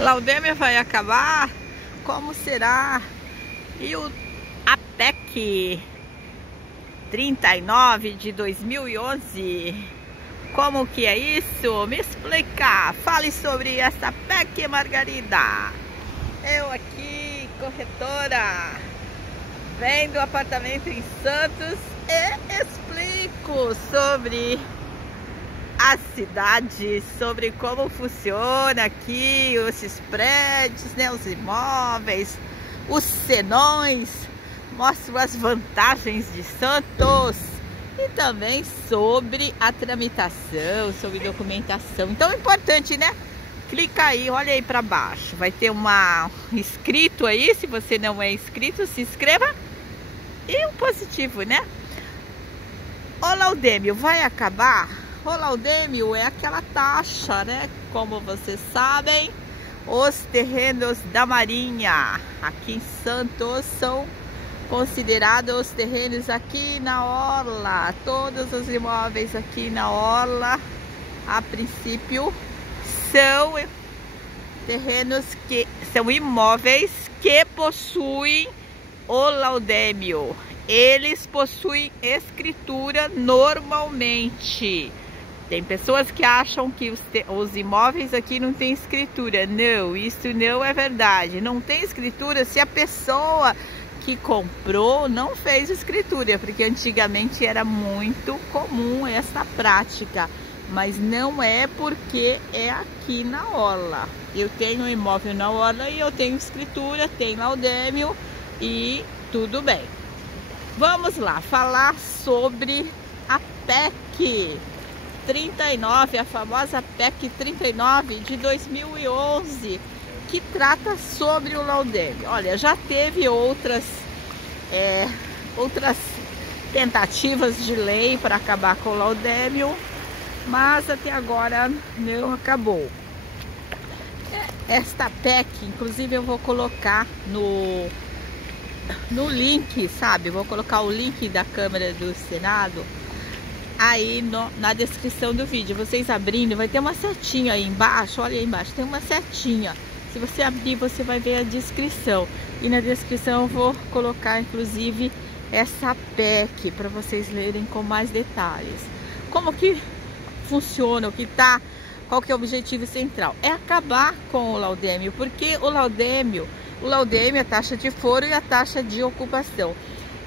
Laudêmio vai acabar? Como será? E a PEC 39 de 2011? Como que é isso? Me explica! Fale sobre essa PEC, Margarida! Eu aqui, corretora, vendo apartamento em Santos e explico sobre a cidade, sobre como funciona aqui esses prédios, né, os imóveis, os senões, mostro as vantagens de Santos e também sobre a tramitação, sobre documentação. Então é importante, né? Clica aí, olha aí para baixo, vai ter inscrito aí, se você não é inscrito, se inscreva. E um positivo, né? O Laudêmio vai acabar? O Laudêmio é aquela taxa, né? Como vocês sabem, os terrenos da Marinha aqui em Santos são considerados terrenos aqui na orla. Todos os imóveis aqui na orla, a princípio, são terrenos que são imóveis que possuem o Laudêmio. Eles possuem escritura normalmente. Tem pessoas que acham que os imóveis aqui não tem escritura. Não, isso não é verdade. Não tem escritura se a pessoa que comprou não fez escritura, porque antigamente era muito comum essa prática. Mas não é porque é aqui na orla. Eu tenho um imóvel na orla e eu tenho escritura, tenho Laudêmio e tudo bem. Vamos lá, falar sobre a PEC 39, a famosa PEC 39 de 2011, que trata sobre o Laudêmio. Olha, já teve outras tentativas de lei para acabar com o Laudêmio, mas até agora não acabou. Esta PEC, inclusive, eu vou colocar no link, sabe? Vou colocar o link da Câmara do Senado aí na descrição do vídeo. Vocês abrindo, vai ter uma setinha aí embaixo. Olha aí embaixo, tem uma setinha. Se você abrir, você vai ver a descrição. E na descrição eu vou colocar, inclusive, essa PEC para vocês lerem com mais detalhes. Como que funciona, qual que é o objetivo central? É acabar com o Laudêmio, porque o Laudêmio, a taxa de foro e a taxa de ocupação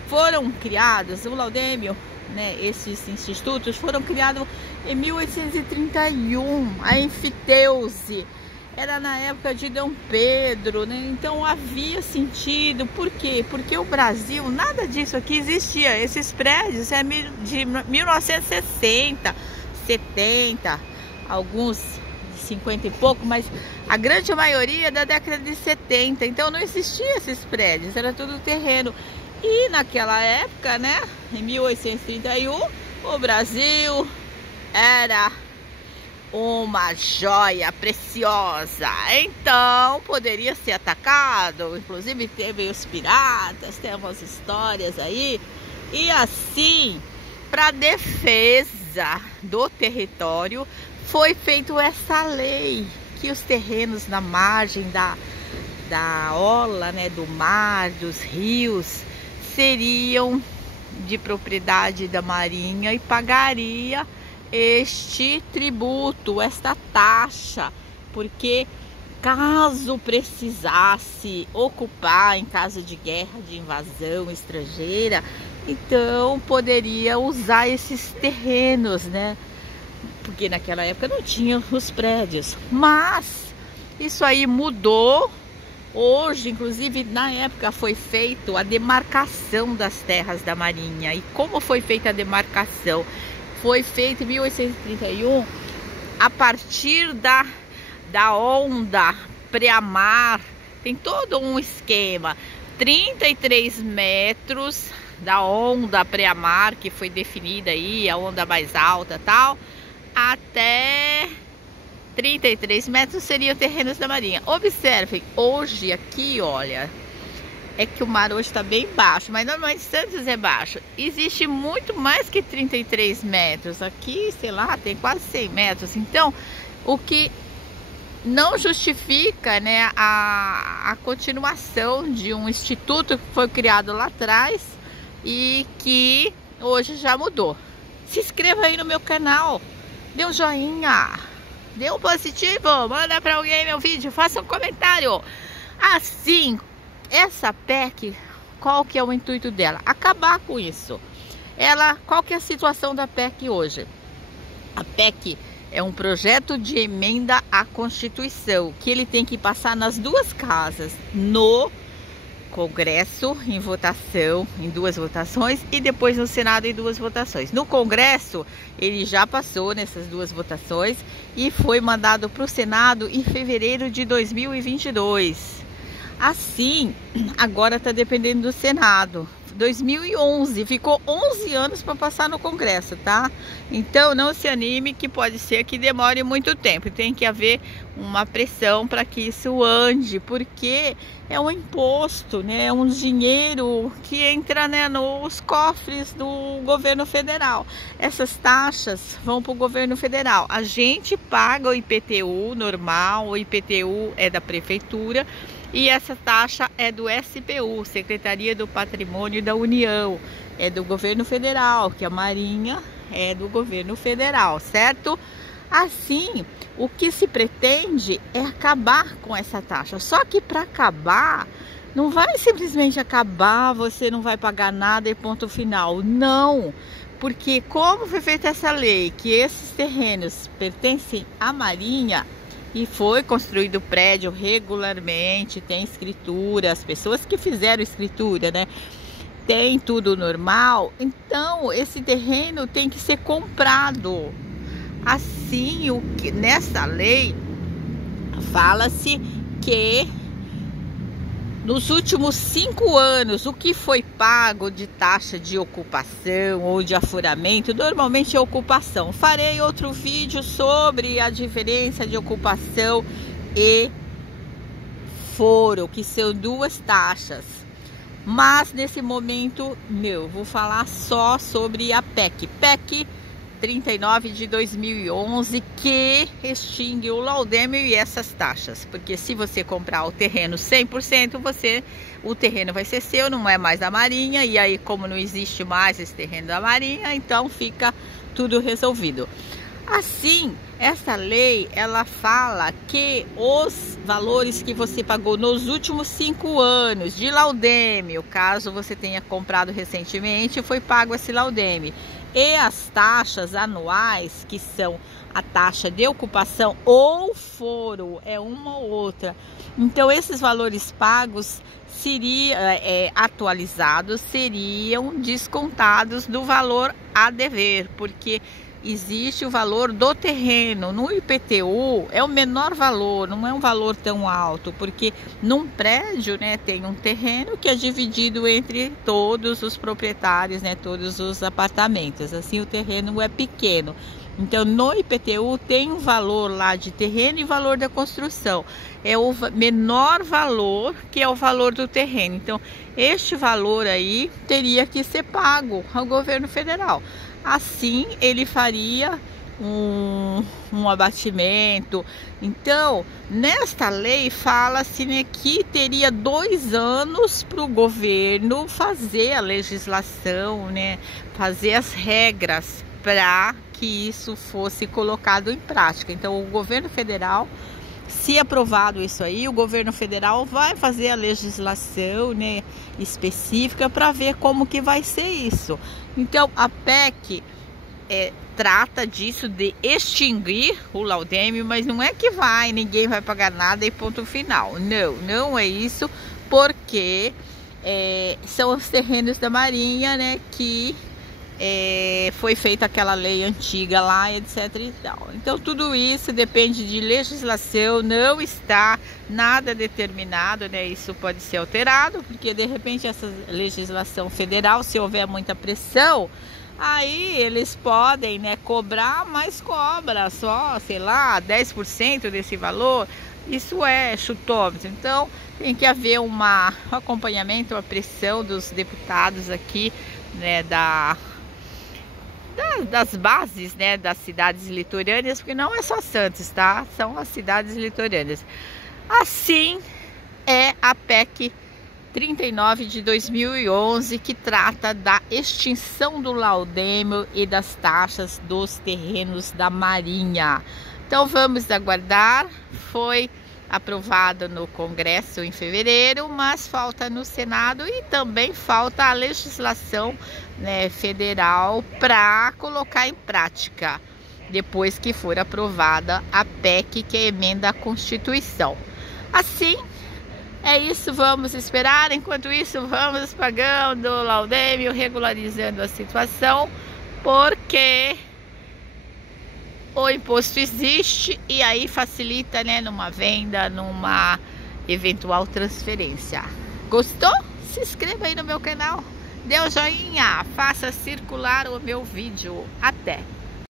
foram criados, o Laudêmio, né, esses institutos foram criados em 1831, a enfiteuse era na época de Dom Pedro, né? Então havia sentido. Por quê? Porque o Brasil, nada disso aqui existia. Esses prédios é de 1960, 70, alguns de 50 e pouco, mas a grande maioria é da década de 70. Então não existia esses prédios, era tudo terreno. E naquela época, né, em 1831, o Brasil era uma joia preciosa, então poderia ser atacado. Inclusive teve os piratas, tem umas histórias aí. E assim, para defesa do território, foi feita essa lei que os terrenos na margem da orla, né, do mar, dos rios, seriam de propriedade da Marinha e pagaria este tributo, esta taxa, porque caso precisasse ocupar em caso de guerra, de invasão estrangeira, então poderia usar esses terrenos, né? Porque naquela época não tinha os prédios. Mas isso aí mudou. Hoje, inclusive, na época foi feita a demarcação das terras da Marinha. E como foi feita a demarcação? Foi feita em 1831, a partir da onda pré-mar. Tem todo um esquema. 33 metros da onda pré-mar, que foi definida aí, a onda mais alta e tal, até 33 metros seriam terrenos da Marinha. Observem, hoje aqui, olha, é que o mar hoje está bem baixo, mas normalmente Santos é baixo. Existe muito mais que 33 metros. Aqui, sei lá, tem quase 100 metros. Então, o que não justifica, né, a continuação de um instituto que foi criado lá atrás e que hoje já mudou. Se inscreva aí no meu canal, dê um joinha, dê um positivo, manda para alguém meu vídeo, faça um comentário. Assim, essa PEC, qual que é o intuito dela? Acabar com isso. Qual que é a situação da PEC hoje? A PEC é um projeto de emenda à Constituição, que ele tem que passar nas duas casas, no Congresso em votação, em 2 votações, e depois no Senado em 2 votações. No Congresso, ele já passou nessas 2 votações e foi mandado para o Senado em fevereiro de 2022. Assim, agora está dependendo do Senado. 2011, ficou 11 anos para passar no Congresso, tá? Então não se anime, que pode ser que demore muito tempo. Tem que haver uma pressão para que isso ande, porque é um imposto, né? É um dinheiro que entra, né, nos cofres do governo federal. Essas taxas vão para o governo federal. A gente paga o IPTU normal, o IPTU é da prefeitura. E essa taxa é do SPU, Secretaria do Patrimônio da União, é do governo federal, que a Marinha é do governo federal, certo? Assim, o que se pretende é acabar com essa taxa. Só que para acabar, não vai simplesmente acabar, você não vai pagar nada e ponto final. Não, porque como foi feita essa lei, que esses terrenos pertencem à Marinha, e foi construído prédio regularmente, tem escritura, as pessoas que fizeram escritura, né? Tem tudo normal, então esse terreno tem que ser comprado. Assim, nessa lei, fala-se que nos últimos 5 anos, o que foi pago de taxa de ocupação ou de afuramento, normalmente é ocupação. Farei outro vídeo sobre a diferença de ocupação e foro, que são 2 taxas. Mas nesse momento, vou falar só sobre a PEC 39 de 2011, que extingue o laudêmio e essas taxas, porque se você comprar o terreno 100%, o terreno vai ser seu, não é mais da Marinha, e aí como não existe mais esse terreno da Marinha, então fica tudo resolvido. Assim, essa lei, ela fala que os valores que você pagou nos últimos 5 anos de laudêmio, caso você tenha comprado recentemente, foi pago esse laudêmio, e as taxas anuais, que são a taxa de ocupação ou foro, é uma ou outra. Então esses valores pagos atualizados seriam descontados do valor a dever, porque existe o valor do terreno. No IPTU é o menor valor, não é um valor tão alto, porque num prédio, né, tem um terreno que é dividido entre todos os proprietários, né, todos os apartamentos. Assim, o terreno é pequeno. Então, no IPTU tem um valor lá de terreno e valor da construção. É o menor valor, que é o valor do terreno. Então, este valor aí teria que ser pago ao governo federal. Assim, ele faria um abatimento. Então, nesta lei fala-se, né, que teria 2 anos para o governo fazer a legislação, né, fazer as regras para que isso fosse colocado em prática. Então, o governo federal, se aprovado isso aí, o governo federal vai fazer a legislação, né, específica para ver como que vai ser isso. Então, a PEC trata disso, de extinguir o laudêmio, mas não é que ninguém vai pagar nada e ponto final. Não, não é isso, porque são os terrenos da Marinha, né, que foi feita aquela lei antiga lá, etc e tal. Então tudo isso depende de legislação, não está nada determinado, né? Isso pode ser alterado, porque de repente essa legislação federal, se houver muita pressão, aí eles podem, né, cobrar, mas cobra só, sei lá, 10% desse valor. Isso é chutômetro. Então tem que haver um acompanhamento, uma pressão dos deputados aqui, né, das bases, né, das cidades litorâneas, porque não é só Santos, tá? São as cidades litorâneas. Assim é a PEC 39 de 2011, que trata da extinção do laudêmio e das taxas dos terrenos da Marinha. Então vamos aguardar. Foi aprovado no Congresso em fevereiro, mas falta no Senado e também falta a legislação, né, federal para colocar em prática depois que for aprovada a PEC, que emenda a Constituição. Assim, é isso, vamos esperar. Enquanto isso, vamos pagando o laudêmio, regularizando a situação, porque o imposto existe e aí facilita, né, numa venda, numa eventual transferência. Gostou? Se inscreva aí no meu canal, dê um joinha, faça circular o meu vídeo. Até!